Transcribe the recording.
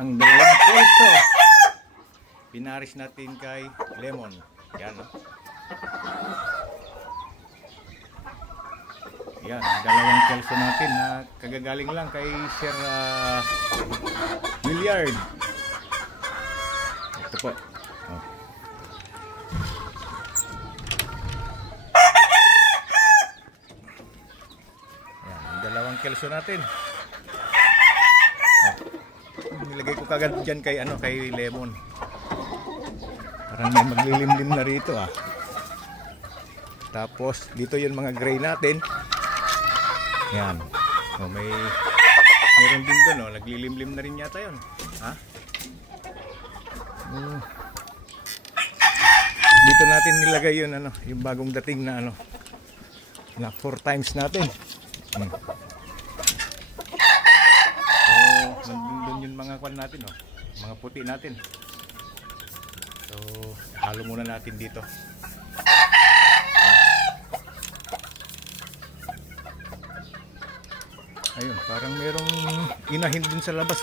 ang dalawang pwesto. Pinaris natin kay Lemon. Yan. Yan, dalawang kelso natin na kagagaling lang kay Sir Williard. Ito po. Oh. Yan, dalawang kelso natin. Oh. Nilagay ko kagad dyan kay, kay Lemon. Parang may maglilimlim na rito ah. Tapos dito yung mga gray natin. Yan. Oh, meron din doon, oh, naglilimlim na rin yata 'yon. Ha? Dito natin nilagay 'yon yung bagong dating na na 4 times natin. So, nandun yung mga kwan natin, oh. Mga puti natin. So, halo muna natin dito. Ayun, parang merong inahin dun sa labas.